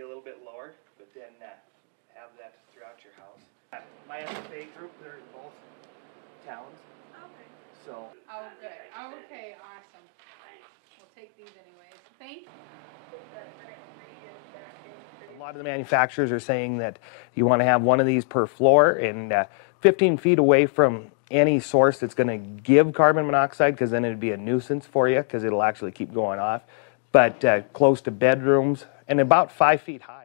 be a little bit lower, but then have that throughout your house. My SFA group, they're in both towns. Okay. So. Oh, good. Okay, awesome. We'll take these anyways. Thank you. A lot of the manufacturers are saying that you want to have one of these per floor and 15 feet away from any source that's going to give carbon monoxide, because then it'd be a nuisance for you because it'll actually keep going off. But close to bedrooms and about 5 feet high.